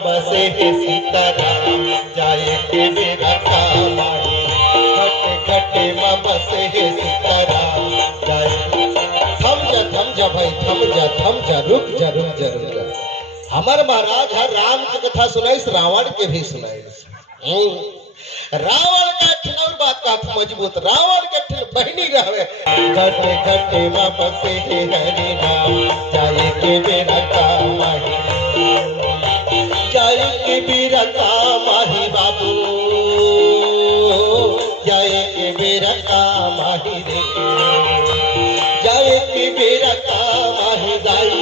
बसे है सीताराम जाए के मेरा काम आए घट घटे माँ बसे है सीताराम जाए। थम जा भाई थम जा रुक जा। हमार महाराज हर राम की कथा सुनाइस रावण के भी सुनाइस। रावण का खिलौर बात का मजबूत रावण के ठिल बहनी रहे घटे घटे माँ बसे है हरि नाम जाए के मेरा काम आए जाए के मेरा काम आए बाबू जाए के मेरा काम आए रे जाए के मेरा काम आए दाई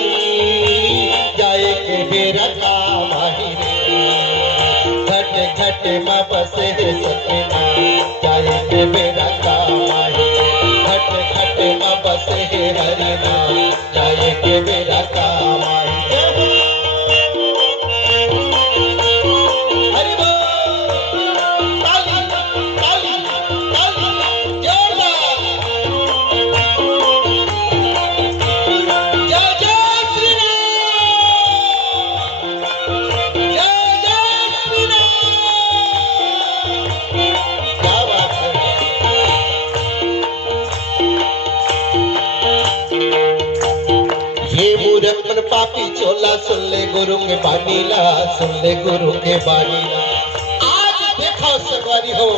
जाए के मेरा काम आए रे घटे घटे माँ बसे है सपना जाए के मेरा काम आए घटे घटे माँ बसे है हरि नाम जाए के मेरा काम आए। मन पापी चोला सुन ले गुरु के बानीला सुन ले गुरु के बानीला। आज देखो सवारी हो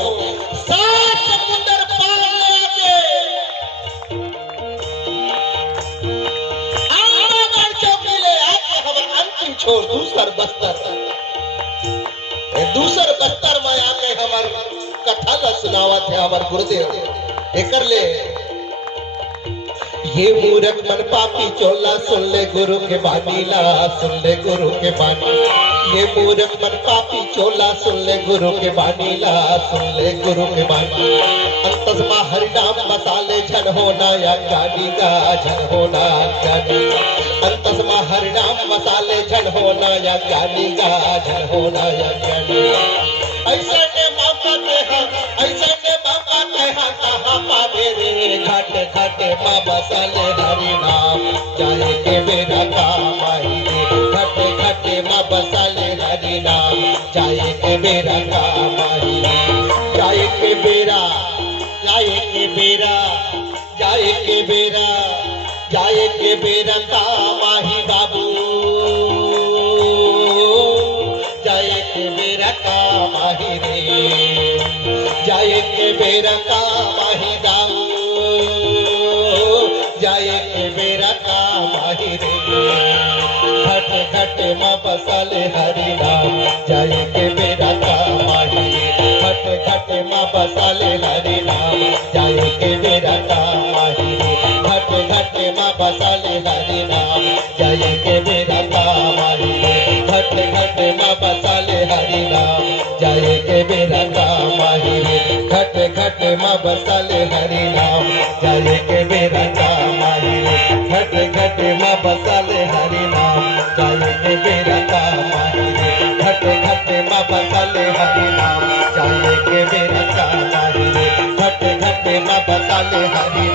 सात समुंदर पार के आमगढ़ चौकी ले आके हम अंतिम छोड़ दूसर बस्तर में आके हमार कथा ला सुनावत है हमार गुरुदेव एकर ले। ये मूर्ख मन पापी चोला सुन ले गुरु के बानीला सुन ले गुरु के बानी। ये मूर्ख मन पापी चोला सुन ले गुरु के बानीला सुन ले गुरु के बानी। अंतस्मा हरि नाम मसाले झन होना या ज्ञानी का झन होना ज्ञानी। अंतस्मा हरि नाम मसाले झन होना या ज्ञानी का झन होना या ज्ञानी। ऐसा ने मौका कहाँ पावे रे घाटे घाटे माँ बसाले हरि नाम जाए के मेरा काम आई रे घाटे घाटे माँ बसाले हरि नाम जाए के मेरा काम आई रे जाए के बेरा काम आई बाबू जाए के मेरा काम आई रे जाए के मेरा काम आही दाऊ जाए के मेरा काम आही रे घट घट माँ बसाले हरि नाम जाए के मेरा काम आही रे घट घट माँ बसाले हरि नाम जाए के मेरा काम आही रे घट घट माँ बसाले हरि नाम जाए के मेरा काम आही रे घट घट माँ बसाले हरि नाम जाए के मेरा काम आही रे घट घट माँ बसाले हरि नाम जाए के मेरा काम आई रे घट घट माँ बसाले हरि नाम जाए के मेरा काम आई रे घट घट माँ बसाले हरि नाम जाए के मेरा काम आई रे घट घट माँ बसाले हरि